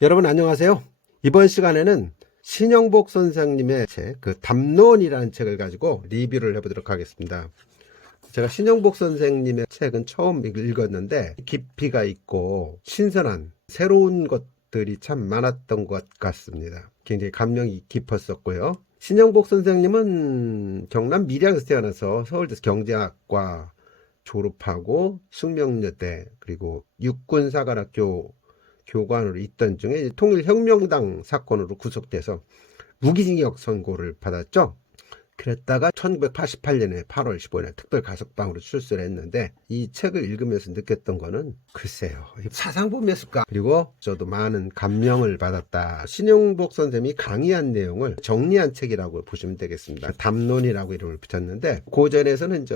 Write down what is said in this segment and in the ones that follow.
여러분 안녕하세요. 이번 시간에는 신영복 선생님의 책, 담론이라는 책을 가지고 리뷰를 해보도록 하겠습니다. 제가 신영복 선생님의 책은 처음 읽었는데 깊이가 있고 신선한 새로운 것들이 참 많았던 것 같습니다. 굉장히 감명이 깊었었고요. 신영복 선생님은 경남 밀양에서 태어나서 서울대에서 경제학과 졸업하고 숙명여대 그리고 육군사관학교 교관으로 있던 중에 통일혁명당 사건으로 구속돼서 무기징역 선고를 받았죠. 그랬다가 1988년에 8월 15일에 특별가석방으로 출소를 했는데, 이 책을 읽으면서 느꼈던 거는 글쎄요, 사상범이었을까? 그리고 저도 많은 감명을 받았다. 신영복 선생님이 강의한 내용을 정리한 책이라고 보시면 되겠습니다. 담론이라고 이름을 붙였는데, 고전에서는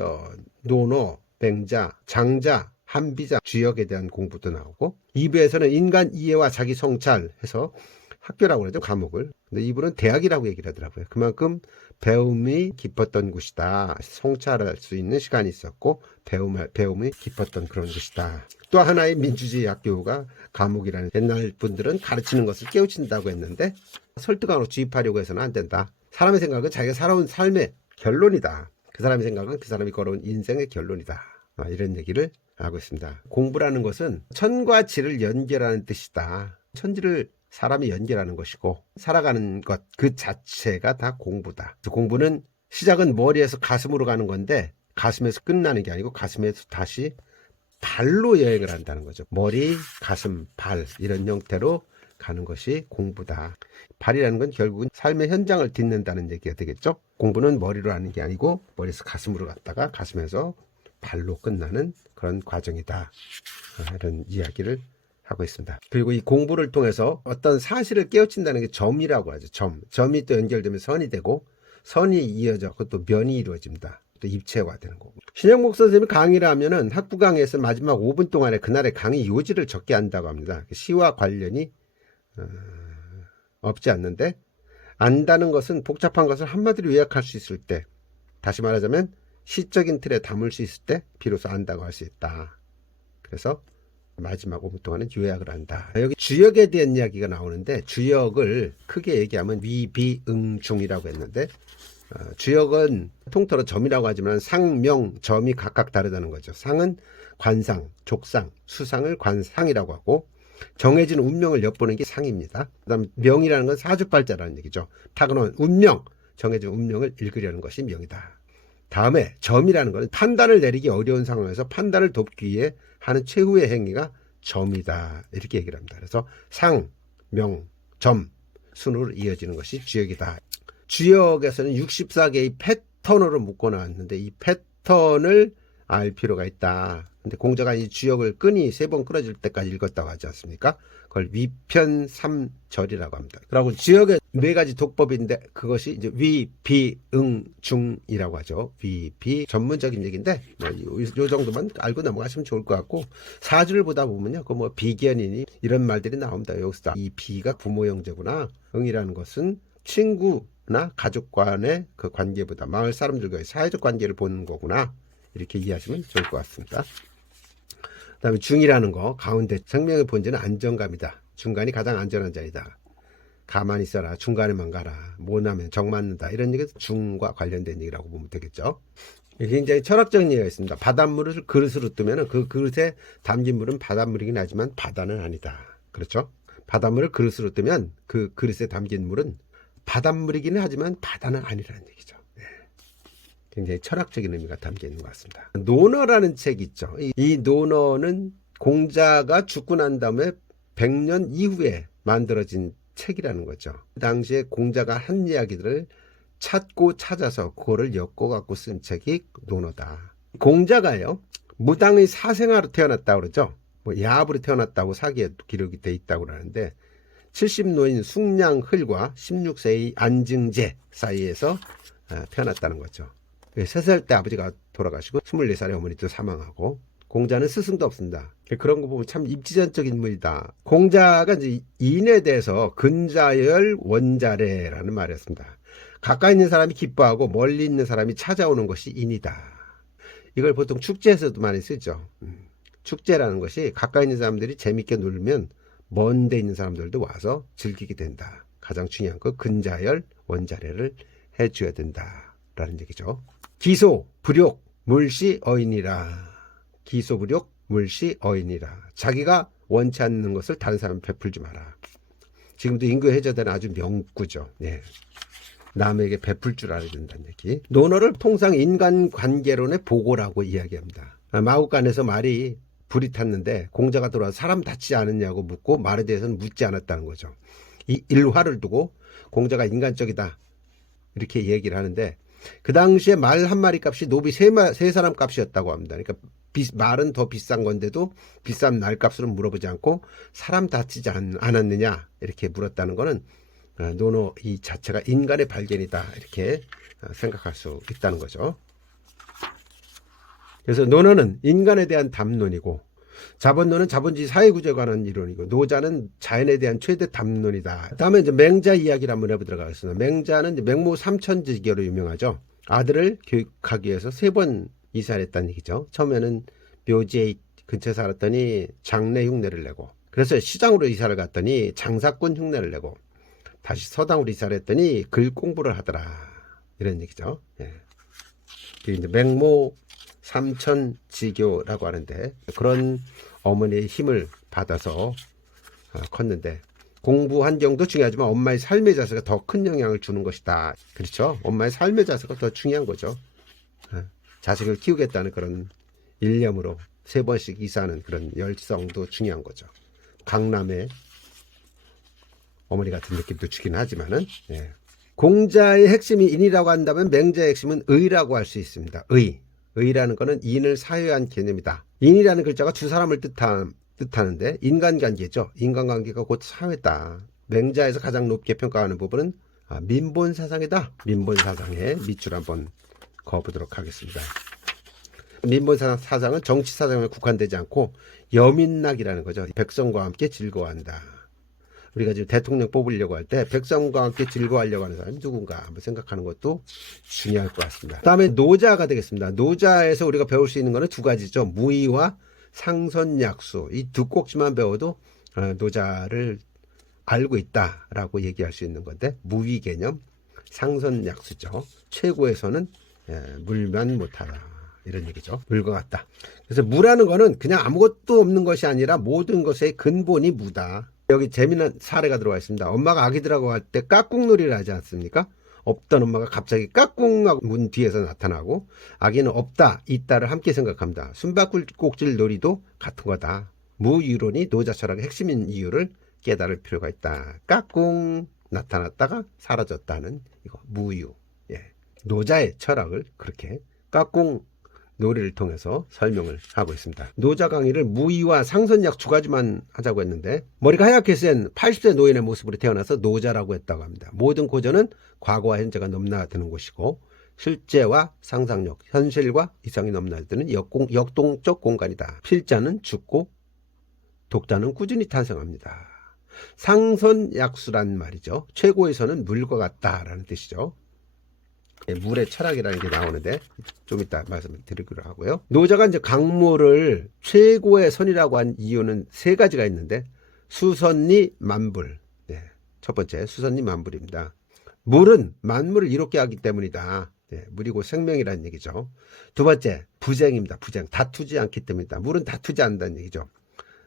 논어, 맹자, 장자, 한비자, 주역에 대한 공부도 나오고, 2부에서는 인간 이해와 자기 성찰 해서 학교라고 그러죠, 과목을. 근데 2부는 대학이라고 얘기를 하더라고요. 그만큼 배움이 깊었던 곳이다. 성찰할 수 있는 시간이 있었고 배움이 깊었던 그런 곳이다. 또 하나의 민주주의 학교가 과목이라는, 옛날 분들은 가르치는 것을 깨우친다고 했는데 설득하고 주입하려고 해서는 안 된다. 사람의 생각은 자기가 살아온 삶의 결론이다. 그 사람의 생각은 그 사람이 걸어온 인생의 결론이다. 이런 얘기를 하고 있습니다. 공부라는 것은 천과 지를 연결하는 뜻이다. 천지를 사람이 연결하는 것이고 살아가는 것 그 자체가 다 공부다. 공부는 시작은 머리에서 가슴으로 가는 건데 가슴에서 끝나는 게 아니고 가슴에서 다시 발로 여행을 한다는 거죠. 머리, 가슴, 발 이런 형태로 가는 것이 공부다. 발이라는 건 결국은 삶의 현장을 딛는다는 얘기가 되겠죠. 공부는 머리로 하는 게 아니고 머리에서 가슴으로 갔다가 가슴에서 발로 끝나는 그런 과정이다. 이런 이야기를 하고 있습니다. 그리고 이 공부를 통해서 어떤 사실을 깨우친다는 게 점이라고 하죠. 점이 또 연결되면 선이 되고 선이 이어져 또 면이 이루어집니다. 또 입체화되는 거고. 신영복 선생님이 강의를 하면은 학부 강의에서 마지막 5분 동안에 그날의 강의 요지를 적게 한다고 합니다. 시와 관련이 없지 않는데, 안다는 것은 복잡한 것을 한마디로 요약할 수 있을 때, 다시 말하자면 시적인 틀에 담을 수 있을 때 비로소 안다고 할 수 있다. 그래서 마지막 5분 동안은 요약을 한다. 여기 주역에 대한 이야기가 나오는데, 주역을 크게 얘기하면 위비응중이라고 했는데, 주역은 통틀어 점이라고 하지만 상, 명, 점이 각각 다르다는 거죠. 상은 관상, 족상, 수상을 관상이라고 하고, 정해진 운명을 엿보는 게 상입니다. 그 다음 명이라는 건 사주팔자라는 얘기죠. 타고난 운명, 정해진 운명을 읽으려는 것이 명이다. 다음에 점이라는 것은 판단을 내리기 어려운 상황에서 판단을 돕기 위해 하는 최후의 행위가 점이다. 이렇게 얘기를 합니다. 그래서 상, 명, 점 순으로 이어지는 것이 주역이다. 주역에서는 64개의 패턴으로 묶어 나왔는데 이 패턴을 알 필요가 있다. 근데 공자가 이 주역을 끈이 3번 끊어질 때까지 읽었다고 하지 않습니까? 그걸 위편삼절이라고 합니다. 그리고 주역의 4가지 독법인데 그것이 이제 위, 비, 응, 중이라고 하죠. 위, 비 전문적인 얘기인데 요 정도만 알고 넘어가시면 좋을 것 같고, 사주를 보다 보면요, 그 비견이니 이런 말들이 나옵니다. 여기서 이 비가 부모 형제구나, 응이라는 것은 친구나 가족 간의 그 관계보다 마을 사람들과의 사회적 관계를 보는 거구나, 이렇게 이해하시면 좋을 것 같습니다. 그 다음에 중이라는 거, 가운데 생명의 본질은 안정감이다. 중간이 가장 안전한 자리다. 가만히 있어라, 중간에만 가라, 못하면 정 맞는다, 이런 얘기가 중과 관련된 얘기라고 보면 되겠죠. 굉장히 철학적인 얘기가 있습니다. 바닷물을 그릇으로 뜨면 그 그릇에 담긴 물은 바닷물이긴 하지만 바다는 아니다. 그렇죠? 바닷물을 그릇으로 뜨면 그 그릇에 담긴 물은 바닷물이기는 하지만 바다는 아니라는 얘기죠. 굉장히 철학적인 의미가 담겨 있는 것 같습니다. 논어라는 책이 있죠. 이 논어는 공자가 죽고 난 다음에 100년 이후에 만들어진 책이라는 거죠. 그 당시에 공자가 한 이야기들을 찾고 찾아서 그거를 엮어갖고 쓴 책이 논어다. 공자가요, 무당의 사생아로 태어났다고 그러죠. 야합으로 태어났다고 사기에 기록이 돼 있다고 그러는데, 70노인 숙량흘과 16세의 안증제 사이에서 태어났다는 거죠. 3살 때 아버지가 돌아가시고 24살에 어머니도 사망하고, 공자는 스승도 없습니다. 그런 거 보면 참 입지전적 인물이다. 공자가 이제 인에 대해서 근자열 원자래라는 말이었습니다. 가까이 있는 사람이 기뻐하고 멀리 있는 사람이 찾아오는 것이 인이다. 이걸 보통 축제에서도 많이 쓰죠. 축제라는 것이 가까이 있는 사람들이 재밌게 놀면 먼 데 있는 사람들도 와서 즐기게 된다. 가장 중요한 거 근자열 원자래를 해줘야 된다라는 얘기죠. 기소 불욕 물시 어인이라. 기소 불욕 물시 어인이라. 자기가 원치 않는 것을 다른 사람 베풀지 마라. 지금도 인구 해저대는 아주 명구죠. 네. 남에게 베풀 줄 알아야 된다는 얘기. 논어를 통상 인간관계론의 보고라고 이야기합니다. 마국간에서 말이 불이 탔는데 공자가 돌아와서 사람 다치지 않았냐고 묻고 말에 대해서는 묻지 않았다는 거죠. 이 일화를 두고 공자가 인간적이다 이렇게 얘기를 하는데, 그 당시에 말 한 마리 값이 노비 세 사람 값이었다고 합니다. 그러니까 말은 더 비싼 건데도 비싼 날 값으로 물어보지 않고 사람 다치지 않았느냐 이렇게 물었다는 거는 논어 이 자체가 인간의 발견이다 이렇게 생각할 수 있다는 거죠. 그래서 논어는 인간에 대한 담론이고, 자본론은 자본주의 사회구조에 관한 이론이고, 노자는 자연에 대한 최대 담론이다. 다음에 이제 맹자 이야기를 한번 해보도록 하겠습니다. 맹자는 이제 맹모 삼천지교로 유명하죠. 아들을 교육하기 위해서 3번 이사를 했다는 얘기죠. 처음에는 묘지에 근처에 살았더니 장례 흉내를 내고, 그래서 시장으로 이사를 갔더니 장사꾼 흉내를 내고, 다시 서당으로 이사를 했더니 글 공부를 하더라. 이런 얘기죠. 예. 이제 맹모 삼천지교라고 하는데, 그런 어머니의 힘을 받아서 컸는데, 공부 환경도 중요하지만 엄마의 삶의 자세가 더 큰 영향을 주는 것이다. 그렇죠? 엄마의 삶의 자세가 더 중요한 거죠. 자식을 키우겠다는 그런 일념으로 3번씩 이사하는 그런 열성도 중요한 거죠. 강남의 어머니 같은 느낌도 주긴 하지만은, 예. 공자의 핵심이 인이라고 한다면 맹자의 핵심은 의라고 할 수 있습니다. 의라는 것은 인을 사유한 개념이다. 인이라는 글자가 두 사람을 뜻하는데 인간관계죠. 인간관계가 곧 사회다. 맹자에서 가장 높게 평가하는 부분은 민본사상이다. 민본사상의 밑줄 한번 그어보도록 하겠습니다. 민본사상은 정치사상에 국한되지 않고 여민락이라는 거죠. 백성과 함께 즐거워한다. 우리가 지금 대통령 뽑으려고 할 때 백성과 함께 즐거워하려고 하는 사람이 누군가 한번 생각하는 것도 중요할 것 같습니다. 다음에 노자가 되겠습니다. 노자에서 우리가 배울 수 있는 것은 2가지죠. 무의와 상선약수. 이 2꼭지만 배워도 노자를 알고 있다라고 얘기할 수 있는 건데, 무의 개념, 상선약수죠. 최고에서는 물면 못하다. 이런 얘기죠. 물과 같다. 그래서 무라는 거는 그냥 아무것도 없는 것이 아니라 모든 것의 근본이 무다. 여기 재미난 사례가 들어와 있습니다. 엄마가 아기들하고 할 때 깍꿍놀이를 하지 않습니까? 없던 엄마가 갑자기 깍꿍하고 문 뒤에서 나타나고, 아기는 없다, 있다를 함께 생각합니다. 숨바꼭질 놀이도 같은 거다. 무유론이 노자 철학의 핵심인 이유를 깨달을 필요가 있다. 깍꿍 나타났다가 사라졌다는 이거 무유. 예. 노자의 철학을 그렇게 깍꿍 놀이를 통해서 설명을 하고 있습니다. 노자 강의를 무의와 상선약 2가지만 하자고 했는데, 머리가 하얗게 센 80세 노인의 모습으로 태어나서 노자라고 했다고 합니다. 모든 고전은 과거와 현재가 넘나드는 곳이고, 실제와 상상력, 현실과 이상이 넘나드는 역동적 공간이다. 필자는 죽고 독자는 꾸준히 탄생합니다. 상선약수란 말이죠. 최고에서는 물과 같다라는 뜻이죠. 물의 철학이라는 게 나오는데 좀 이따 말씀을 드리기로 하고요. 노자가 이제 강물을 최고의 선이라고 한 이유는 3가지가 있는데, 수선리 만불. 네, 첫 번째 수선리 만불입니다. 물은 만물을 이롭게 하기 때문이다. 네, 물이고 생명이라는 얘기죠. 2번째 부쟁입니다. 부쟁. 다투지 않기 때문이다. 물은 다투지 않는다는 얘기죠.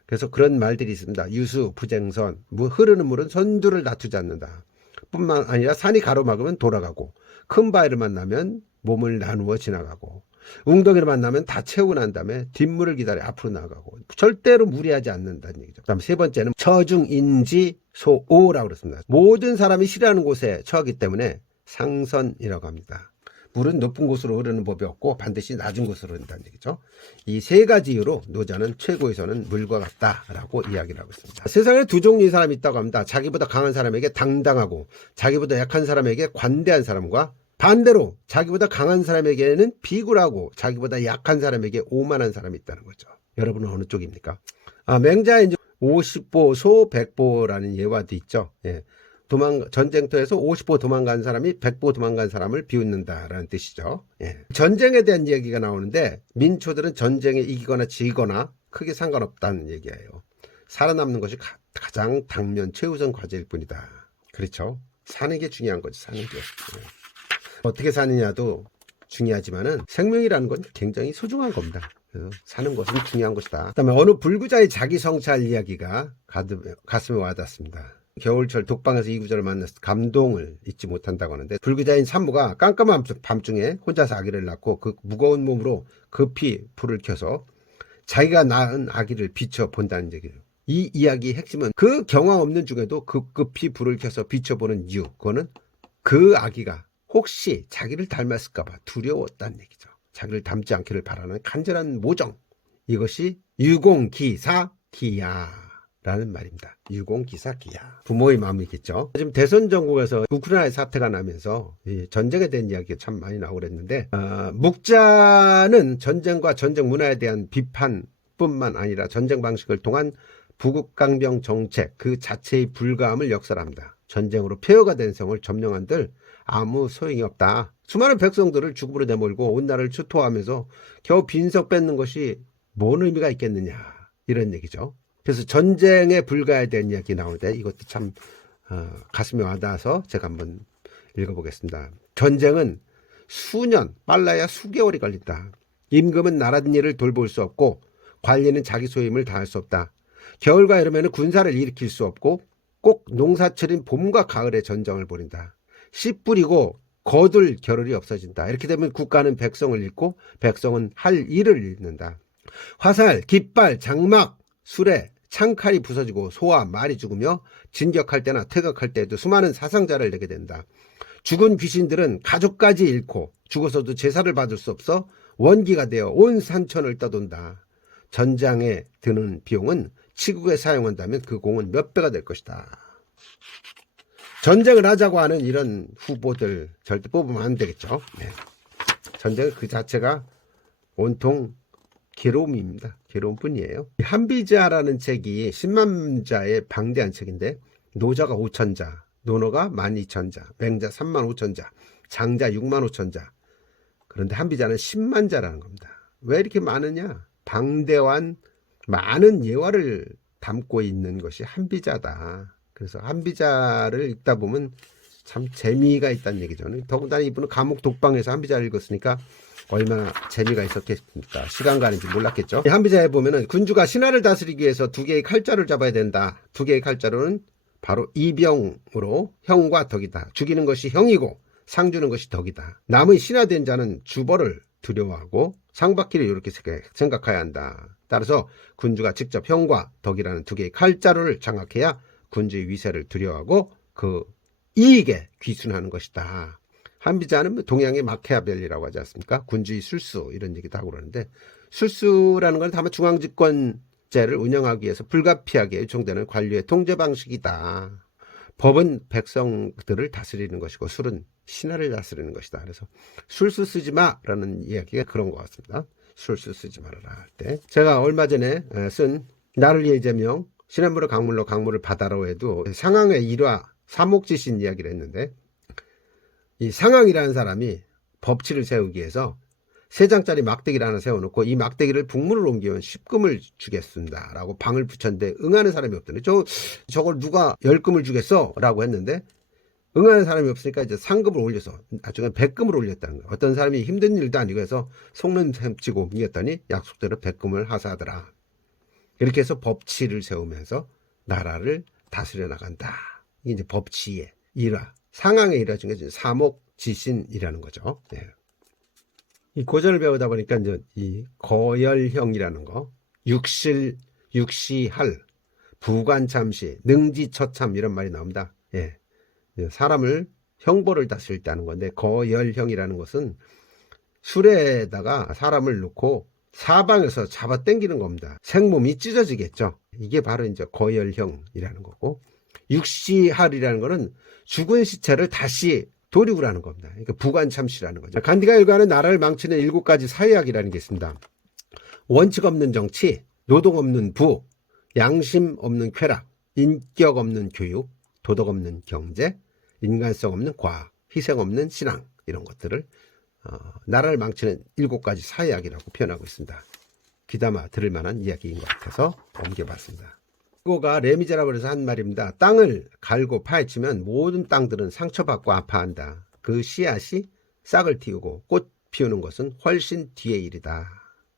그래서 그런 말들이 있습니다. 유수 부쟁선. 흐르는 물은 선두를 다투지 않는다. 뿐만 아니라 산이 가로막으면 돌아가고, 큰 바위를 만나면 몸을 나누어 지나가고, 웅덩이를 만나면 다 채우고 난 다음에 뒷물을 기다려 앞으로 나가고, 절대로 무리하지 않는다는 얘기죠. 다음 3번째는 처중인지 소오라고 그랬습니다. 모든 사람이 싫어하는 곳에 처하기 때문에 상선이라고 합니다. 물은 높은 곳으로 흐르는 법이 없고 반드시 낮은 곳으로 흐른다는 얘기죠. 이 3가지 이유로 노자는 최고에서는 물과 같다라고 이야기를 하고 있습니다. 세상에 2 종류의 사람이 있다고 합니다. 자기보다 강한 사람에게 당당하고, 자기보다 약한 사람에게 관대한 사람과, 반대로 자기보다 강한 사람에게는 비굴하고 자기보다 약한 사람에게 오만한 사람이 있다는 거죠. 여러분은 어느 쪽입니까? 맹자의 이제 50보소 100보라는 예화도 있죠. 예. 전쟁터에서 50보 도망간 사람이 100보 도망간 사람을 비웃는다라는 뜻이죠. 예. 전쟁에 대한 얘기가 나오는데, 민초들은 전쟁에 이기거나 지거나 크게 상관없다는 얘기예요. 살아남는 것이 가장 당면 최우선 과제일 뿐이다. 그렇죠. 사는 게 중요한 거죠. 사는 게. 어떻게 사느냐도 중요하지만은 생명이라는 건 굉장히 소중한 겁니다. 그래서 사는 것은 중요한 것이다. 그다음에 어느 불구자의 자기 성찰 이야기가 가슴에 와닿습니다. 겨울철 독방에서 이 구절을 만나서 감동을 잊지 못한다고 하는데, 불구자인 산모가 깜깜한 밤중에 혼자서 아기를 낳고 그 무거운 몸으로 급히 불을 켜서 자기가 낳은 아기를 비춰본다는 얘기예요. 이 이야기의 핵심은 그 경황 없는 중에도 급급히 불을 켜서 비춰보는 이유, 그거는 그 아기가 혹시 자기를 닮았을까봐 두려웠다는 얘기죠. 자기를 닮지 않기를 바라는 간절한 모정, 이것이 유공기사기야라는 말입니다. 유공기사기야, 부모의 마음이겠죠. 지금 대선 전국에서 우크라이나 사태가 나면서 전쟁에 대한 이야기가 참 많이 나오고 그랬는데, 묵자는 전쟁과 전쟁 문화에 대한 비판뿐만 아니라 전쟁 방식을 통한 부국강병 정책 그 자체의 불가함을 역설합니다. 전쟁으로 폐허가 된 성을 점령한들 아무 소용이 없다. 수많은 백성들을 죽음으로 내몰고 온 나라를 추토하면서 겨우 빈석 뺏는 것이 뭔 의미가 있겠느냐, 이런 얘기죠. 그래서 전쟁에 불가해야 되는 이야기 나오는데, 이것도 참 가슴에 와닿아서 제가 한번 읽어보겠습니다. 전쟁은 수년, 빨라야 수개월이 걸린다. 임금은 나라 일을 돌볼 수 없고 관리는 자기 소임을 다할 수 없다. 겨울과 여름에는 군사를 일으킬 수 없고 꼭 농사철인 봄과 가을에 전쟁을 벌인다. 씨 뿌리고 거둘 겨를이 없어진다. 이렇게 되면 국가는 백성을 잃고 백성은 할 일을 잃는다. 화살, 깃발, 장막, 수레, 창칼이 부서지고 소와 말이 죽으며 진격할 때나 퇴각할 때에도 수많은 사상자를 내게 된다. 죽은 귀신들은 가족까지 잃고 죽어서도 제사를 받을 수 없어 원기가 되어 온 산천을 떠돈다. 전장에 드는 비용은 치국에 사용한다면 그 공은 몇 배가 될 것이다. 전쟁을 하자고 하는 이런 후보들 절대 뽑으면 안 되겠죠. 네. 전쟁 그 자체가 온통 괴로움입니다. 괴로움뿐이에요. 한비자라는 책이 10만 자의 방대한 책인데, 노자가 5,000자, 논어가 12,000자, 맹자 35,000자, 장자 65,000자. 그런데 한비자는 10만 자라는 겁니다. 왜 이렇게 많으냐? 방대한 많은 예화를 담고 있는 것이 한비자다. 그래서 한비자를 읽다 보면 참 재미가 있다는 얘기죠. 더군다나 이분은 감옥 독방에서 한비자를 읽었으니까 얼마나 재미가 있었겠습니까? 시간 가는지 몰랐겠죠. 한비자에 보면은 군주가 신하를 다스리기 위해서 두 개의 칼자루를 잡아야 된다. 두 개의 칼자루는 바로 이병으로 형과 덕이다. 죽이는 것이 형이고 상 주는 것이 덕이다. 남의 신하된 자는 주벌을 두려워하고 상받기를 이렇게 생각해야 한다. 따라서 군주가 직접 형과 덕이라는 두 개의 칼자루를 장악해야 군주의 위세를 두려워하고 그 이익에 귀순하는 것이다. 한비자는 동양의 마키아벨리라고 하지 않습니까? 군주의 술수, 이런 얘기도 하고 그러는데, 술수라는 건 다만 중앙집권제를 운영하기 위해서 불가피하게 요청되는 관료의 통제 방식이다. 법은 백성들을 다스리는 것이고 술은 신하를 다스리는 것이다. 그래서 술수 쓰지 마라는 이야기가 그런 것 같습니다. 술수 쓰지 말아라 할 때, 제가 얼마 전에 쓴 나를 위해 제명, 시냇물을 강물로 강물을 바다로 해도 상황의 일화 사목지신 이야기를 했는데, 이 상황이라는 사람이 법치를 세우기 위해서 3장짜리 막대기를 하나 세워놓고 이 막대기를 북문으로 옮기면 10금을 주겠습니다 라고 방을 붙였는데 응하는 사람이 없더니, 저걸 누가 10금을 주겠어? 라고 했는데 응하는 사람이 없으니까 이제 상금을 올려서 나중에 100금을 올렸다는 거예요. 어떤 사람이 힘든 일도 아니고 해서 속는 셈 치고 옮겼더니 약속대로 100금을 하사하더라. 이렇게 해서 법치를 세우면서 나라를 다스려 나간다. 이게 이제 법치의 일화, 상황의 일화 중에 사목지신이라는 거죠. 네. 이 고전을 배우다 보니까 이제 이 거열형이라는 거, 육시할, 부관참시, 능지처참, 이런 말이 나옵니다. 예. 사람을 형벌을 다스릴 때 하는 건데, 거열형이라는 것은 술에다가 사람을 놓고 사방에서 잡아 당기는 겁니다. 생몸이 찢어지겠죠. 이게 바로 이제 거열형이라는 거고, 육시할이라는 거는 죽은 시체를 다시 도륙을 하는 겁니다. 그러니까 부관참시라는 거죠. 간디가 일가하는 나라를 망치는 7가지 사회학이라는 게 있습니다. 원칙 없는 정치, 노동 없는 부, 양심 없는 쾌락, 인격 없는 교육, 도덕 없는 경제, 인간성 없는 과학, 희생 없는 신앙, 이런 것들을 나라를 망치는 7가지 사회학이라고 표현하고 있습니다. 귀담아 들을 만한 이야기인 것 같아서 옮겨봤습니다. 고가 레미제라블에서 한 말입니다. 땅을 갈고 파헤치면 모든 땅들은 상처받고 아파한다. 그 씨앗이 싹을 틔우고 꽃 피우는 것은 훨씬 뒤의 일이다.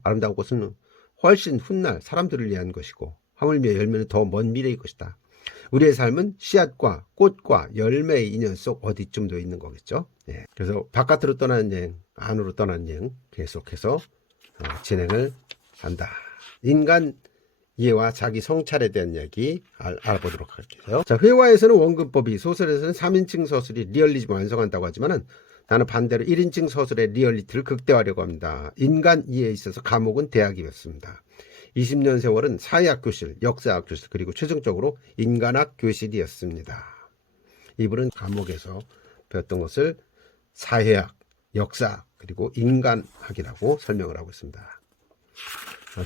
아름다운 꽃은 훨씬 훗날 사람들을 위한 것이고 하물며 열매는 더 먼 미래의 것이다. 우리의 삶은 씨앗과 꽃과 열매의 인연 속 어디쯤도 있는 거겠죠. 예. 그래서 바깥으로 떠나는 여행, 안으로 떠나는 여행 계속해서 진행을 한다. 인간 이해와 자기 성찰에 대한 이야기 알아보도록 할게요. 자, 회화에서는 원근법이, 소설에서는 3인칭 서술이 리얼리즘을 완성한다고 하지만은 나는 반대로 1인칭 서술의 리얼리티를 극대화하려고 합니다. 인간 이해에 있어서 감옥은 대학이었습니다. 20년 세월은 사회학 교실, 역사학 교실, 그리고 최종적으로 인간학 교실이었습니다. 이분은 감옥에서 배웠던 것을 사회학, 역사, 그리고 인간학이라고 설명을 하고 있습니다.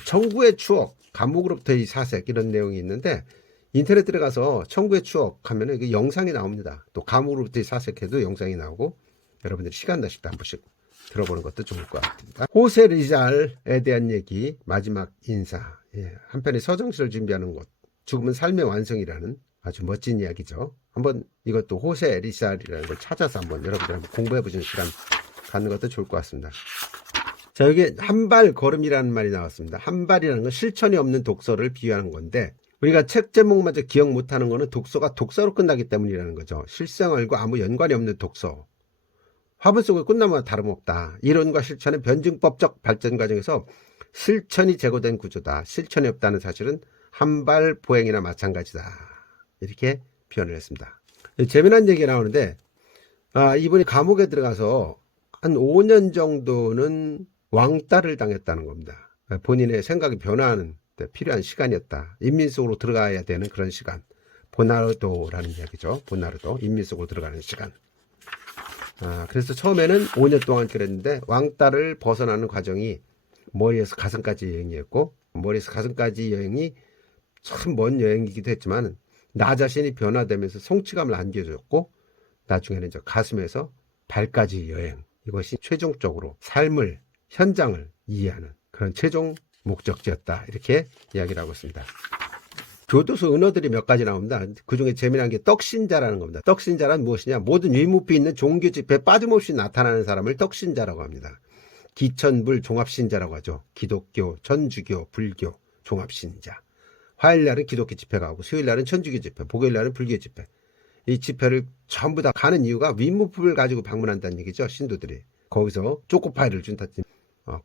천구의 추억, 감옥으로부터의 사색, 이런 내용이 있는데 인터넷 들어가서 천구의 추억 하면 그 영상이 나옵니다. 또 감옥으로부터의 사색해도 영상이 나오고 여러분들이 시간 나실 때 한 번씩 들어보는 것도 좋을 것 같습니다. 호세 리잘에 대한 얘기, 마지막 인사. 예, 한편의 서정시를 준비하는 곳, 죽음은 삶의 완성이라는 아주 멋진 이야기죠. 한번 이것도 호세 리잘이라는 걸 찾아서 한번 여러분들 한번 공부해 보시는 시간 갖는 것도 좋을 것 같습니다. 자, 여기 한발 걸음이라는 말이 나왔습니다. 한발이라는 건 실천이 없는 독서를 비유하는 건데 우리가 책 제목마저 기억 못하는 거는 독서가 독서로 끝나기 때문이라는 거죠. 실생활과 아무 연관이 없는 독서. 화분 속의 꽃나무와 다름없다. 이론과 실천은 변증법적 발전 과정에서 실천이 제고된 구조다. 실천이 없다는 사실은 한발 보행이나 마찬가지다. 이렇게 표현을 했습니다. 재미난 얘기가 나오는데 이분이 감옥에 들어가서 한 5년 정도는 왕따를 당했다는 겁니다. 본인의 생각이 변화하는 데 필요한 시간이었다. 인민 속으로 들어가야 되는 그런 시간. 보나르도라는 이야기죠. 보나르도, 인민 속으로 들어가는 시간. 그래서 처음에는 5년 동안 그랬는데 왕따를 벗어나는 과정이 머리에서 가슴까지 여행이었고, 머리에서 가슴까지 여행이 참 먼 여행이기도 했지만 나 자신이 변화되면서 성취감을 안겨줬고, 나중에는 저 가슴에서 발까지 여행, 이것이 최종적으로 삶을, 현장을 이해하는 그런 최종 목적지였다. 이렇게 이야기를 하고 있습니다. 교도소 은어들이 몇 가지 나옵니다. 그 중에 재미난 게 떡신자라는 겁니다. 떡신자란 무엇이냐? 모든 유무피 있는 종교 집회에 빠짐없이 나타나는 사람을 떡신자라고 합니다. 기천불 종합신자라고 하죠. 기독교, 천주교, 불교, 종합신자. 화요일날은 기독교 집회가 하고 수요일날은 천주교 집회, 목요일날은 불교 집회. 이 집회를 전부 다 가는 이유가 위무품을 가지고 방문한다는 얘기죠. 신도들이. 거기서 초코파이를 준다든지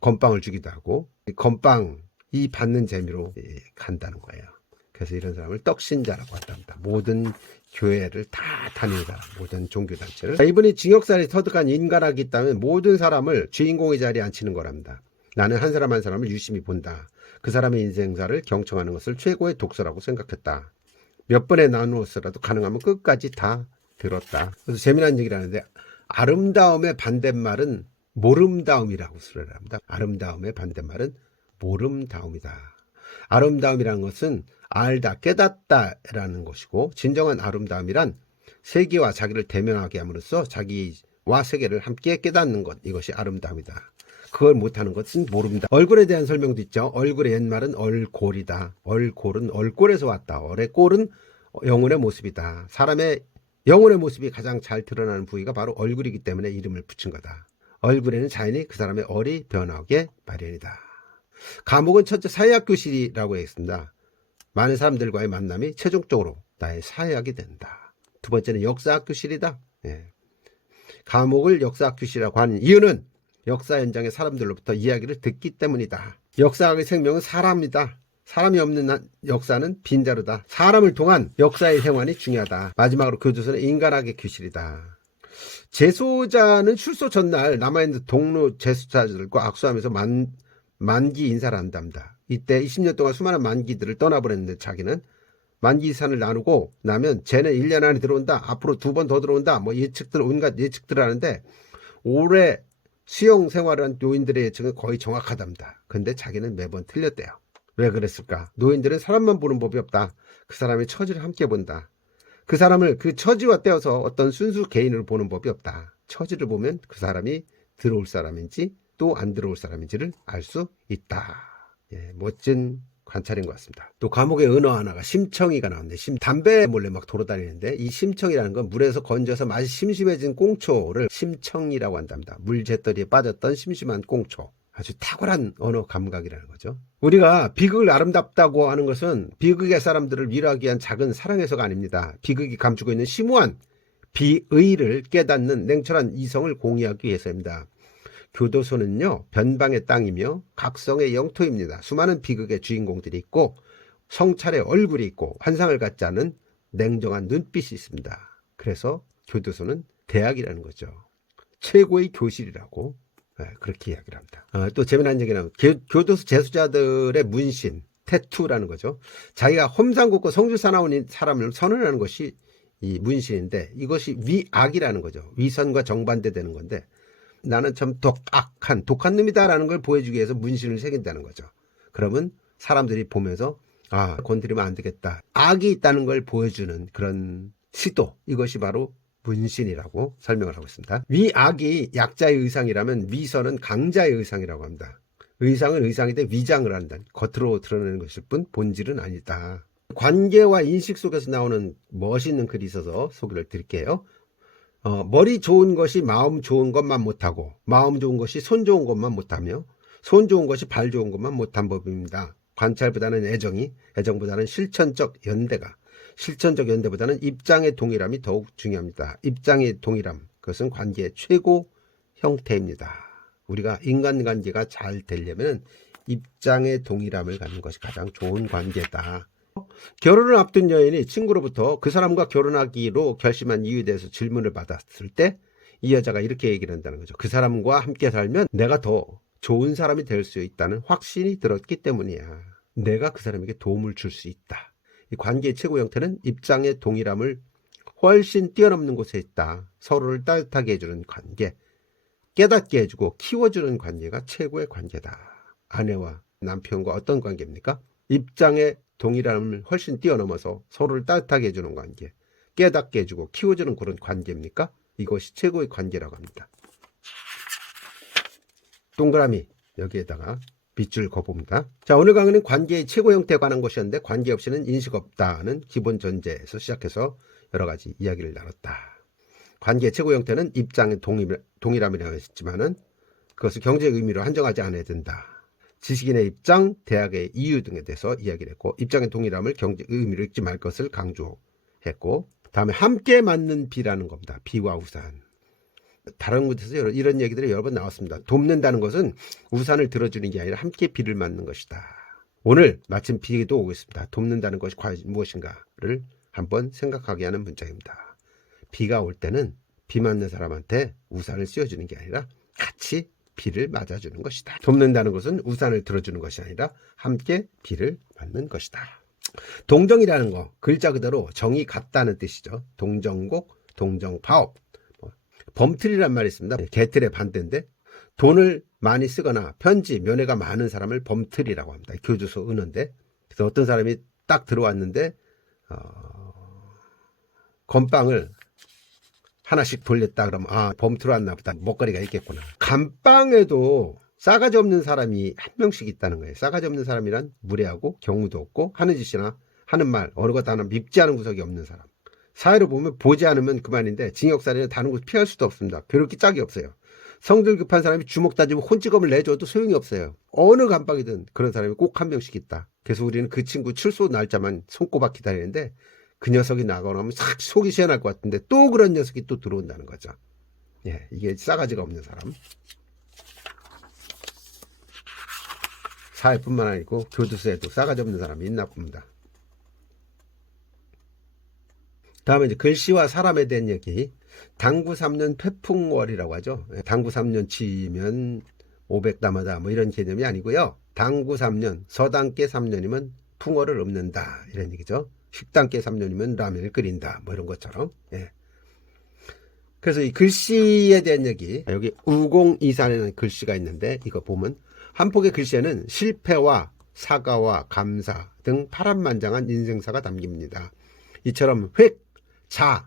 건빵을 주기도 하고 건빵이 받는 재미로 간다는 거예요. 그래서 이런 사람을 떡신자라고 한답니다. 모든 교회를 다 다니는 사람, 모든 종교단체를. 이분이 징역살이 터득한 인간학이 있다면 모든 사람을 주인공의 자리에 앉히는 거랍니다. 나는 한 사람 한 사람을 유심히 본다. 그 사람의 인생사를 경청하는 것을 최고의 독서라고 생각했다. 몇 번에 나누었어라도 가능하면 끝까지 다 들었다. 그래서 재미난 얘기를 하는데 아름다움의 반대말은 모름다움이라고 수를 합니다. 아름다움의 반대말은 모름다움이다. 아름다움이라는 것은 알다, 깨닫다라는 것이고 진정한 아름다움이란 세계와 자기를 대면하게 함으로써 자기와 세계를 함께 깨닫는 것, 이것이 아름다움이다. 그걸 못하는 것은 모릅니다. 얼굴에 대한 설명도 있죠. 얼굴의 옛말은 얼골이다. 얼골은 얼골에서 왔다. 얼의 꼴은 영혼의 모습이다. 사람의 영혼의 모습이 가장 잘 드러나는 부위가 바로 얼굴이기 때문에 이름을 붙인 거다. 얼굴에는 자연히 그 사람의 얼이 변하게 마련이다. 감옥은 첫째 사회학 교실이라고 했습니다. 많은 사람들과의 만남이 최종적으로 나의 사회학이 된다. 두 번째는 역사학 교실이다. 감옥을 역사학 교실이라고 하는 이유는 역사 현장의 사람들로부터 이야기를 듣기 때문이다. 역사학의 생명은 사람이다. 사람이 없는 역사는 빈자루다. 사람을 통한 역사의 행환이 중요하다. 마지막으로 교도소는 인간학의 교실이다. 재소자는 출소 전날 남아있는 동료 재소자들과 악수하면서 만기 인사를 한답니다. 이때 20년 동안 수많은 만기들을 떠나보냈는데 자기는 만기산을 나누고 나면 쟤는 1년 안에 들어온다. 앞으로 2번 더 들어온다. 뭐 예측들, 온갖 예측들을 하는데 올해 수용 생활을 한 노인들의 예측은 거의 정확하답니다. 근데 자기는 매번 틀렸대요. 왜 그랬을까? 노인들은 사람만 보는 법이 없다. 그 사람의 처지를 함께 본다. 그 사람을 그 처지와 떼어서 어떤 순수 개인으로 보는 법이 없다. 처지를 보면 그 사람이 들어올 사람인지 또 안 들어올 사람인지를 알 수 있다. 멋진 관찰인 것 같습니다. 또 과목의 언어 하나가 심청이가 나오는데 담배 몰래 막 돌아다니는데 이 심청이라는 건 물에서 건져서 맛이 심심해진 꽁초를 심청이라고 한답니다. 물재떨이에 빠졌던 심심한 꽁초. 아주 탁월한 언어 감각이라는 거죠. 우리가 비극을 아름답다고 하는 것은 비극의 사람들을 위로하기 위한 작은 사랑에서가 아닙니다. 비극이 감추고 있는 심오한 비의를 깨닫는 냉철한 이성을 공유하기 위해서입니다. 교도소는요, 변방의 땅이며 각성의 영토입니다. 수많은 비극의 주인공들이 있고 성찰의 얼굴이 있고 환상을 갖지 않은 냉정한 눈빛이 있습니다. 그래서 교도소는 대학이라는 거죠. 최고의 교실이라고 그렇게 이야기를 합니다. 또 재미난 얘기는 교도소 재수자들의 문신, 태투라는 거죠. 자기가 험상궂고 성질사 나온 사람을 선언하는 것이 이 문신인데 이것이 위악이라는 거죠. 위선과 정반대되는 건데 나는 참 독한 놈이다라는 걸 보여주기 위해서 문신을 새긴다는 거죠. 그러면 사람들이 보면서 건드리면 안 되겠다. 악이 있다는 걸 보여주는 그런 시도, 이것이 바로 문신이라고 설명을 하고 있습니다. 위악이 약자의 의상이라면 위선은 강자의 의상이라고 합니다. 의상은 의상인데 위장을 한다. 겉으로 드러내는 것일 뿐 본질은 아니다. 관계와 인식 속에서 나오는 멋있는 글이 있어서 소개를 드릴게요. 머리 좋은 것이 마음 좋은 것만 못하고 마음 좋은 것이 손 좋은 것만 못하며 손 좋은 것이 발 좋은 것만 못한 법입니다. 관찰보다는 애정보다는 실천적 연대보다는 입장의 동일함이 더욱 중요합니다. 입장의 동일함, 그것은 관계의 최고 형태입니다. 우리가 인간관계가 잘 되려면 입장의 동일함을 갖는 것이 가장 좋은 관계다. 결혼을 앞둔 여인이 친구로부터 그 사람과 결혼하기로 결심한 이유에 대해서 질문을 받았을 때 이 여자가 이렇게 얘기를 한다는 거죠. 그 사람과 함께 살면 내가 더 좋은 사람이 될 수 있다는 확신이 들었기 때문이야. 내가 그 사람에게 도움을 줄 수 있다. 이 관계의 최고 형태는 입장의 동일함을 훨씬 뛰어넘는 곳에 있다. 서로를 따뜻하게 해주는 관계, 깨닫게 해주고 키워주는 관계가 최고의 관계다. 아내와 남편과 어떤 관계입니까? 입장의 동일함을 훨씬 뛰어넘어서 서로를 따뜻하게 해주는 관계, 깨닫게 해주고 키워주는 그런 관계입니까? 이것이 최고의 관계라고 합니다. 동그라미 여기에다가 빗줄 그어봅니다. 자, 오늘 강의는 관계의 최고 형태에 관한 것이었는데 관계 없이는 인식 없다는 기본 전제에서 시작해서 여러 가지 이야기를 나눴다. 관계의 최고 형태는 입장의 동일함이라고 했지만은 그것을 경제적 의미로 한정하지 않아야 된다. 지식인의 입장, 대학의 이유 등에 대해서 이야기를 했고 입장의 동일함을 경제적 의미로 읽지 말 것을 강조했고 다음에 함께 맞는 비라는 겁니다. 비와 우산. 다른 곳에서 이런 얘기들이 여러 번 나왔습니다. 돕는다는 것은 우산을 들어주는 게 아니라 함께 비를 맞는 것이다. 오늘 마침 비도 오고 있습니다. 돕는다는 것이 과연 무엇인가를 한번 생각하게 하는 문장입니다. 비가 올 때는 비 맞는 사람한테 우산을 씌워주는 게 아니라 같이 비를 맞아주는 것이다. 돕는다는 것은 우산을 들어주는 것이 아니라 함께 비를 맞는 것이다. 동정이라는 거 글자 그대로 정이 같다는 뜻이죠. 동정곡, 동정파업. 범틀이란 말이 있습니다. 개틀의 반대인데 돈을 많이 쓰거나 편지, 면회가 많은 사람을 범틀이라고 합니다. 교주소 은어인데 그래서 어떤 사람이 딱 들어왔는데 건빵을 하나씩 돌렸다 그러면 범투로 왔나 보다. 먹거리가 있겠구나. 감빵에도 싸가지 없는 사람이 한 명씩 있다는 거예요. 싸가지 없는 사람이란 무례하고 경우도 없고 하는 짓이나 하는 말 어느 것 하나 밉지 않은 구석이 없는 사람. 사회로 보면 보지 않으면 그만인데 징역살이나 다른 곳 피할 수도 없습니다. 괴롭기 짝이 없어요. 성질 급한 사람이 주먹 다지고 혼찌검을 내줘도 소용이 없어요. 어느 감방이든 그런 사람이 꼭 한 명씩 있다. 그래서 우리는 그 친구 출소 날짜만 손꼽아 기다리는데 그 녀석이 나가고 나면 싹 속이 시원할 것 같은데 또 그런 녀석이 또 들어온다는 거죠. 예, 이게 싸가지가 없는 사람. 사회뿐만 아니고 교도소에도 싸가지 없는 사람이 있나 봅니다. 다음에 이제 글씨와 사람에 대한 얘기. 당구 3년 태풍월이라고 하죠. 당구 3년 치면 500담하다 뭐 이런 개념이 아니고요. 당구 3년, 서당께 3년이면 풍어를 읊는다 이런 얘기죠. 식당께 3년이면 라면을 끓인다 뭐 이런 것처럼. 예. 그래서 이 글씨에 대한 얘기, 여기 우공이산에는 글씨가 있는데 이거 보면 한 폭의 글씨에는 실패와 사과와 감사 등 파란만장한 인생사가 담깁니다. 이처럼 획, 자,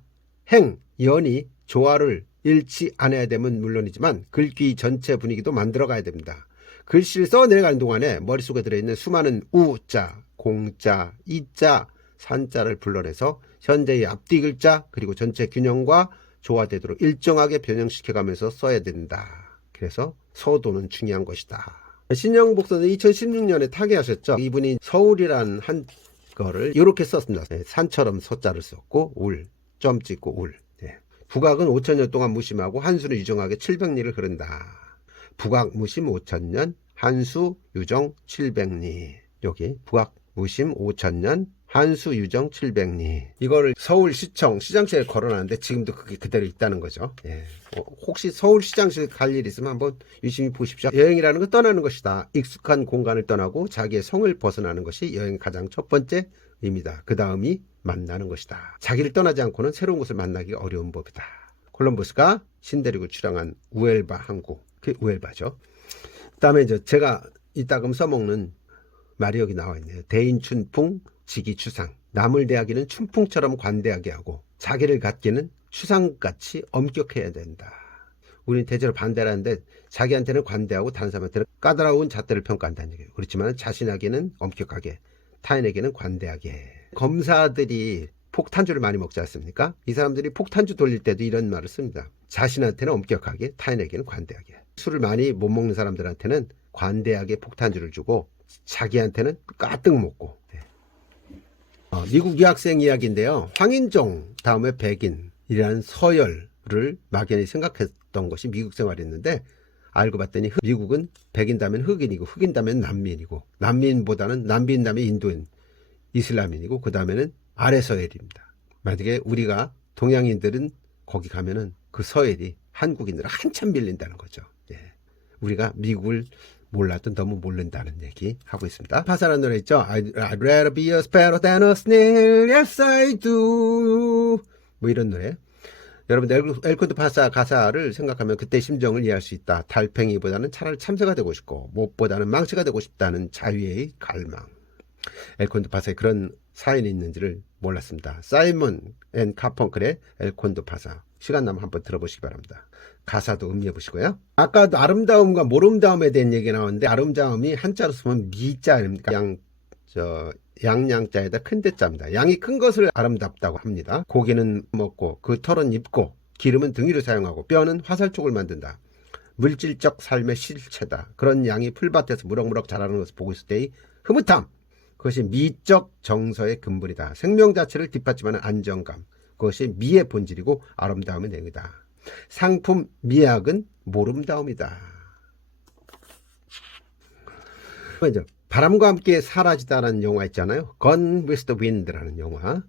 행, 연이 조화를 잃지 않아야 되면 물론이지만 글귀 전체 분위기도 만들어 가야 됩니다. 글씨를 써내려가는 동안에 머릿속에 들어있는 수많은 우자, 공자, 이자, 산자를 불러내서 현재의 앞뒤 글자 그리고 전체 균형과 조화되도록 일정하게 변형시켜가면서 써야 된다. 그래서 서도는 중요한 것이다. 신영 복서는 2016년에 타계하셨죠. 이분이 서울이라는 한 거를 이렇게 썼습니다. 산처럼 서자를 썼고 울, 점 찍고 울. 북악은 5천년 동안 무심하고 한수는 유정하게 700리를 흐른다. 북악 무심 5천년, 한수 유정 700리. 여기 북악 무심 5천년, 한수 유정 700리. 이거를 서울시청 시장실에 걸어놨는데 지금도 그게 그대로 있다는 거죠. 혹시 서울시장실 갈 일 있으면 한번 유심히 보십시오. 여행이라는 건 떠나는 것이다. 익숙한 공간을 떠나고 자기의 성을 벗어나는 것이 여행의 가장 첫 번째 의미다. 그 다음이 만나는 것이다. 자기를 떠나지 않고는 새로운 곳을 만나기가 어려운 법이다. 콜럼버스가 신대륙을 출항한 우엘바 항구. 그게 우엘바죠. 그 다음에 이제 제가 이따금 써먹는 말이 여기 나와 있네요. 대인춘풍 지기추상. 남을 대하기는 춘풍처럼 관대하게 하고 자기를 갖기는 추상같이 엄격해야 된다. 우리는 대체로 반대를 하는데 자기한테는 관대하고 다른 사람한테는 까다로운 잣대를 평가한다는 얘기예요. 그렇지만 자신에게는 엄격하게, 타인에게는 관대하게. 검사들이 폭탄주를 많이 먹지 않습니까? 이 사람들이 폭탄주 돌릴 때도 이런 말을 씁니다. 자신한테는 엄격하게, 타인에게는 관대하게. 술을 많이 못 먹는 사람들한테는 관대하게 폭탄주를 주고 자기한테는 가득 먹고. 미국 유학생 이야기인데요. 황인종 다음에 백인이라는 서열을 막연히 생각했던 것이 미국 생활이었는데 알고 봤더니 미국은 백인 다음엔 흑인이고 흑인 다음엔 난민이고 난민보다는 난민 다음에 인도인 이슬람인이고 그 다음에는 아래 서열입니다. 만약에 우리가 동양인들은 거기 가면은 그 서열이 한국인들 한참 밀린다는 거죠. 우리가 미국을 몰라도 너무 모른다는 얘기 하고 있습니다. 파사라는 노래 있죠. I'd rather be a sparrow than a snail. Yes I do. 뭐 이런 노래. 여러분 엘코드 파사 가사를 생각하면 그때 심정을 이해할 수 있다. 달팽이보다는 차라리 참새가 되고 싶고 못보다는 망치가 되고 싶다는 자유의 갈망. 엘콘도 파사에 그런 사연이 있는지를 몰랐습니다. 사이먼 앤 카펑클의 엘콘도 파사. 시간 나면 한번 들어보시기 바랍니다. 가사도 음미해 보시고요. 아까도 아름다움과 모름다움에 대한 얘기 나왔는데 아름다움이 한자로 쓰면 미자입니까? 양양자에다 큰 대자입니다. 양이 큰 것을 아름답다고 합니다. 고기는 먹고 그 털은 입고 기름은 등위로 사용하고 뼈는 화살촉을 만든다. 물질적 삶의 실체다. 그런 양이 풀밭에서 무럭무럭 자라는 것을 보고 있을 때의 흐뭇함. 그것이 미적 정서의 근본이다. 생명 자체를 뒷받침하는 안정감. 그것이 미의 본질이고 아름다움의 내용이다. 상품 미학은 모름다움이다. 먼저 바람과 함께 사라지다라는 영화 있잖아요. Gone with the Wind라는 영화.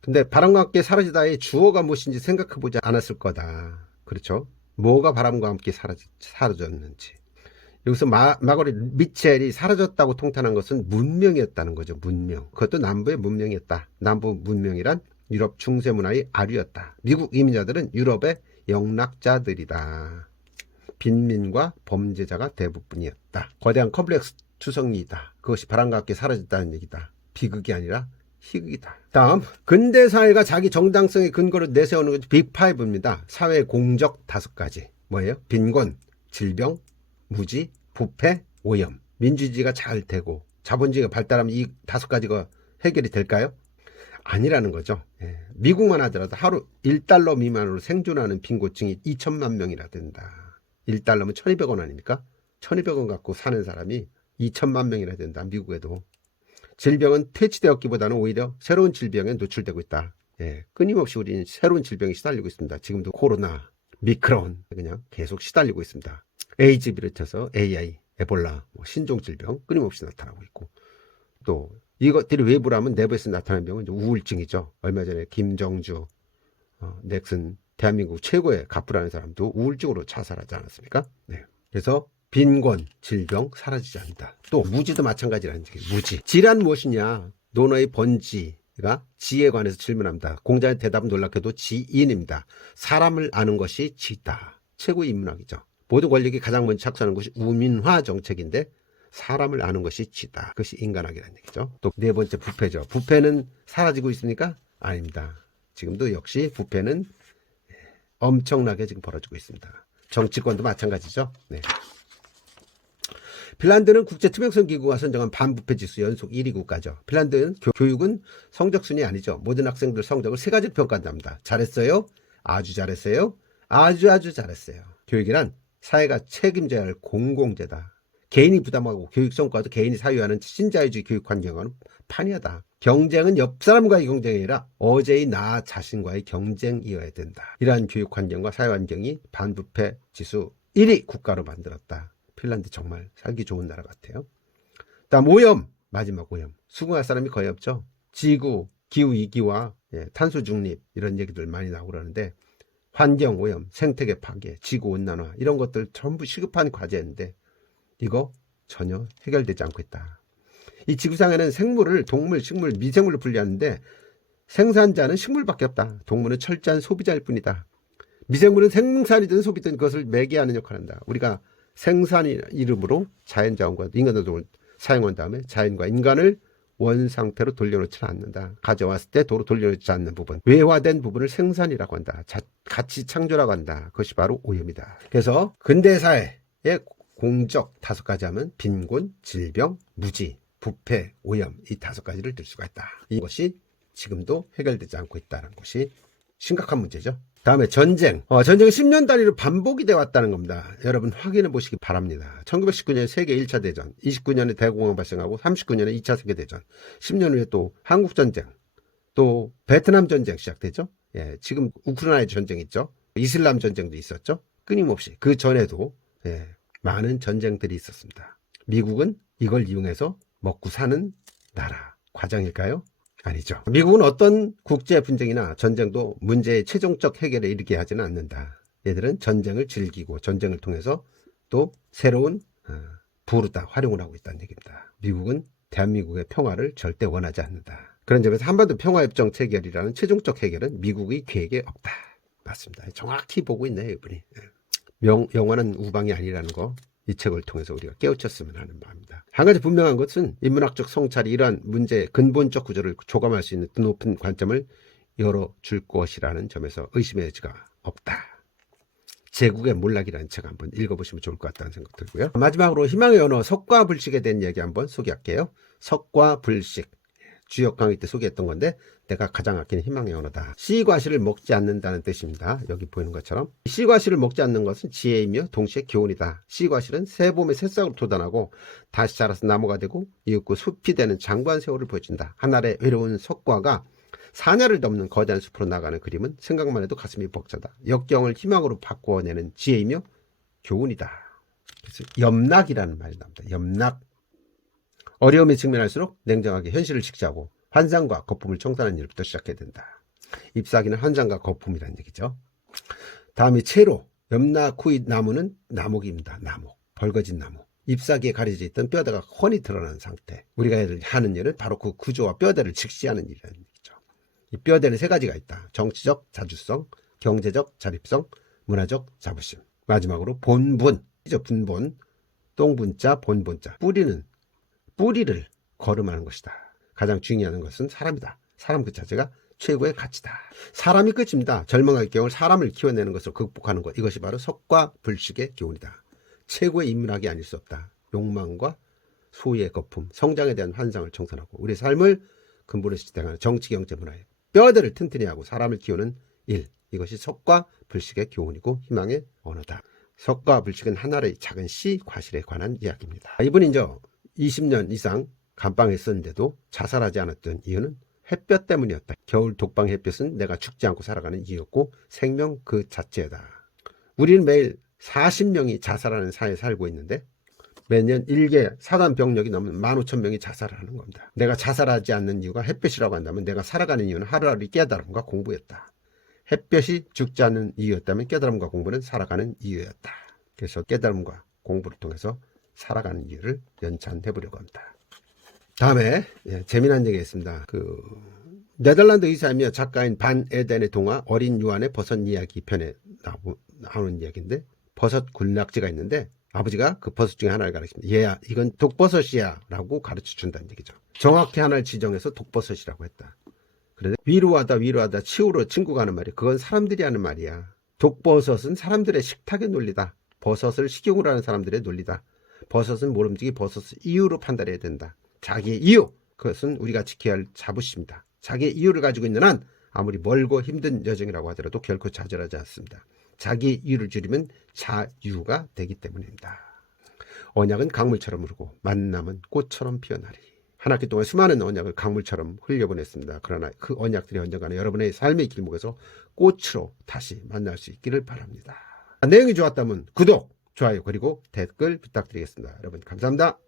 근데 바람과 함께 사라지다의 주어가 무엇인지 생각해보지 않았을 거다. 그렇죠? 뭐가 바람과 함께 사라졌는지. 여기서 마거리 미첼이 사라졌다고 통탄한 것은 문명이었다는 거죠. 문명. 그것도 남부의 문명이었다. 남부 문명이란 유럽 중세 문화의 아류였다. 미국 이민자들은 유럽의 영락자들이다. 빈민과 범죄자가 대부분이었다. 거대한 컴플렉스 투성이다. 그것이 바람과 함께 사라졌다는 얘기다. 비극이 아니라 희극이다. 다음 근대사회가 자기 정당성의 근거를 내세우는 것이 빅5입니다. 사회 공적 5가지. 뭐예요? 빈곤, 질병, 무지, 부패, 오염. 민주주의가 잘 되고 자본주의가 발달하면 이 5가지가 해결이 될까요? 아니라는 거죠. 미국만 하더라도 하루 1달러 미만으로 생존하는 빈곤층이 2천만 명이나 된다. 1달러면 1200원 아닙니까? 1200원 갖고 사는 사람이 2천만 명이나 된다. 미국에도. 질병은 퇴치되었기보다는 오히려 새로운 질병에 노출되고 있다. 끊임없이 우리는 새로운 질병에 시달리고 있습니다. 지금도 코로나, 미크론 그냥 계속 시달리고 있습니다. 에이즈 비롯해서 AI, 에볼라, 신종 질병 끊임없이 나타나고 있고 또 이것들이 외부라면 내부에서 나타나는 병은 우울증이죠. 얼마 전에 김정주, 넥슨 대한민국 최고의 갑부라는 사람도 우울증으로 자살하지 않았습니까? 그래서 빈곤, 질병 사라지지 않는다. 또 무지도 마찬가지라는 얘기예요. 무지. 지란 무엇이냐? 논어의 번지가 지에 관해서 질문합니다. 공자의 대답은 놀랍게도 지인입니다. 사람을 아는 것이 지다. 최고의 인문학이죠. 모든 권력이 가장 먼저 착수하는 것이 우민화 정책인데 사람을 아는 것이 지다. 그것이 인간학이라는 얘기죠. 또 네 번째 부패죠. 부패는 사라지고 있습니까? 아닙니다. 지금도 역시 부패는 엄청나게 지금 벌어지고 있습니다. 정치권도 마찬가지죠. 핀란드는 국제투명성기구가 선정한 반부패지수 연속 1위 국가죠. 핀란드는 교육은 성적순위 아니죠. 모든 학생들 성적을 세 가지로 평가한답니다. 잘했어요? 아주 잘했어요? 아주 잘했어요. 교육이란 사회가 책임져야 할 공공재다. 개인이 부담하고 교육 성과도 개인이 사유하는 신자유주의 교육 환경은 판이하다. 경쟁은 옆 사람과의 경쟁이 아니라 어제의 나 자신과의 경쟁이어야 된다. 이러한 교육 환경과 사회 환경이 반부패 지수 1위 국가로 만들었다. 핀란드 정말 살기 좋은 나라 같아요. 다음 오염, 마지막 오염. 수긍할 사람이 거의 없죠. 지구, 기후위기와 탄소 중립 이런 얘기들 많이 나오고 그러는데 환경 오염, 생태계 파괴, 지구온난화 이런 것들 전부 시급한 과제인데 이거 전혀 해결되지 않고 있다. 이 지구상에는 생물을 동물, 식물, 미생물로 분류하는데 생산자는 식물밖에 없다. 동물은 철저한 소비자일 뿐이다. 미생물은 생산이든 소비든 그것을 매개하는 역할을 한다. 우리가 생산 이름으로 자연자원과 인간을 사용한 다음에 자연과 인간을 원상태로 돌려놓지 않는다. 가져왔을 때 도로 돌려놓지 않는 부분, 외화된 부분을 생산이라고 한다. 가치 창조라고 한다. 그것이 바로 오염이다. 그래서 근대사회의 공적 5가지 하면 빈곤, 질병, 무지, 부패, 오염 이 5가지를 들 수가 있다. 이것이 지금도 해결되지 않고 있다는 것이 심각한 문제죠. 다음에 전쟁. 전쟁은 10년 단위로 반복이 되어 왔다는 겁니다. 여러분 확인해 보시기 바랍니다. 1919년에 세계 1차 대전, 29년에 대공황 발생하고 39년에 2차 세계대전, 10년 후에 또 한국전쟁, 또 베트남 전쟁 시작되죠. 지금 우크라이나 전쟁 있죠. 이슬람 전쟁도 있었죠. 끊임없이 그 전에도 많은 전쟁들이 있었습니다. 미국은 이걸 이용해서 먹고 사는 나라. 과장일까요? 아니죠. 미국은 어떤 국제 분쟁이나 전쟁도 문제의 최종적 해결에 이르게 하지는 않는다. 얘들은 전쟁을 즐기고 전쟁을 통해서 또 새로운 부르다 활용을 하고 있다는 얘기입니다. 미국은 대한민국의 평화를 절대 원하지 않는다. 그런 점에서 한반도 평화협정 체결이라는 최종적 해결은 미국의 계획에 없다. 맞습니다. 정확히 보고 있네요, 이분이. 영원한 우방이 아니라는 거. 이 책을 통해서 우리가 깨우쳤으면 하는 바입니다. 한 가지 분명한 것은 인문학적 성찰이 이러한 문제의 근본적 구조를 조감할 수 있는 높은 관점을 열어줄 것이라는 점에서 의심의 여지가 없다. 제국의 몰락이라는 책 한번 읽어보시면 좋을 것 같다는 생각 들고요. 마지막으로 희망의 언어 석과 불식에 대한 이야기 한번 소개할게요. 석과 불식. 주역 강의 때 소개했던 건데 내가 가장 아끼는 희망의 언어다. 씨과실을 먹지 않는다는 뜻입니다. 여기 보이는 것처럼 씨과실을 먹지 않는 것은 지혜이며 동시에 교훈이다. 씨과실은 새봄의 새싹으로 돋아나고 다시 자라서 나무가 되고 이윽고 숲이 되는 장구한 세월을 보여준다. 하늘의 외로운 석과가 사냐를 넘는 거대한 숲으로 나가는 그림은 생각만 해도 가슴이 벅차다. 역경을 희망으로 바꾸어내는 지혜이며 교훈이다. 그래서 염락이라는 말이 나옵니다. 염락. 어려움에 직면할수록 냉정하게 현실을 직시하고 환상과 거품을 청산하는 일부터 시작해야 된다. 잎사귀는 환상과 거품이라는 얘기죠. 다음이 채로. 염락 후의 나무는 나목입니다. 나목. 벌거진 나무. 잎사귀에 가려져 있던 뼈대가 훤히 드러난 상태. 우리가 하는 일은 바로 그 구조와 뼈대를 직시하는 일이라는 얘기죠. 이 뼈대는 3가지가 있다. 정치적 자주성, 경제적 자립성, 문화적 자부심. 마지막으로 본분. 분본. 똥분자, 본본자. 뿌리를 거름하는 것이다. 가장 중요한 것은 사람이다. 사람 그 자체가 최고의 가치다. 사람이 끝입니다. 절망의 경우 사람을 키워내는 것을 극복하는 것. 이것이 바로 석과 불식의 교훈이다. 최고의 인문학이 아닐 수 없다. 욕망과 소유의 거품, 성장에 대한 환상을 청산하고 우리의 삶을 근본에서 지탱하는 정치, 경제, 문화의 뼈대를 튼튼히 하고 사람을 키우는 일. 이것이 석과 불식의 교훈이고 희망의 언어다. 석과 불식은 하나의 작은 씨 과실에 관한 이야기입니다. 이분이 이제 20년 이상 감방에 있었는데도 자살하지 않았던 이유는 햇볕 때문이었다. 겨울 독방 햇볕은 내가 죽지 않고 살아가는 이유였고 생명 그 자체다. 우리는 매일 40명이 자살하는 사회에 살고 있는데 매년 일개 사단 병력이 넘는 15,000명이 자살을 하는 겁니다. 내가 자살하지 않는 이유가 햇볕이라고 한다면 내가 살아가는 이유는 하루하루 깨달음과 공부였다. 햇볕이 죽지 않는 이유였다면 깨달음과 공부는 살아가는 이유였다. 그래서 깨달음과 공부를 통해서 살아가는 이유를 연찬해 보려고 합니다. 다음에 재미난 얘기가 있습니다. 네덜란드 의사이며 작가인 반 에덴의 동화 어린 요한의 버섯 이야기 편에 나오는 이야기인데 버섯 군락지가 있는데 아버지가 그 버섯 중에 하나를 가르칩니다. 얘야 이건 독버섯이야 라고 가르쳐 준다는 얘기죠. 정확히 하나를 지정해서 독버섯이라고 했다. 그런데 위로하다 치우러 친구가 하는 말이 그건 사람들이 하는 말이야. 독버섯은 사람들의 식탁의 논리다. 버섯을 식용으로 하는 사람들의 논리다. 버섯은 모름지기 버섯의 이유로 판단해야 된다. 자기의 이유, 그것은 우리가 지켜야 할 자부심입니다. 자기의 이유를 가지고 있는 한 아무리 멀고 힘든 여정이라고 하더라도 결코 좌절하지 않습니다. 자기의 이유를 줄이면 자유가 되기 때문입니다. 언약은 강물처럼 흐르고 만남은 꽃처럼 피어나리. 한 학기 동안 수많은 언약을 강물처럼 흘려보냈습니다. 그러나 그 언약들이 언젠가는 여러분의 삶의 길목에서 꽃으로 다시 만날 수 있기를 바랍니다. 내용이 좋았다면 구독, 좋아요 그리고 댓글 부탁드리겠습니다. 여러분 감사합니다.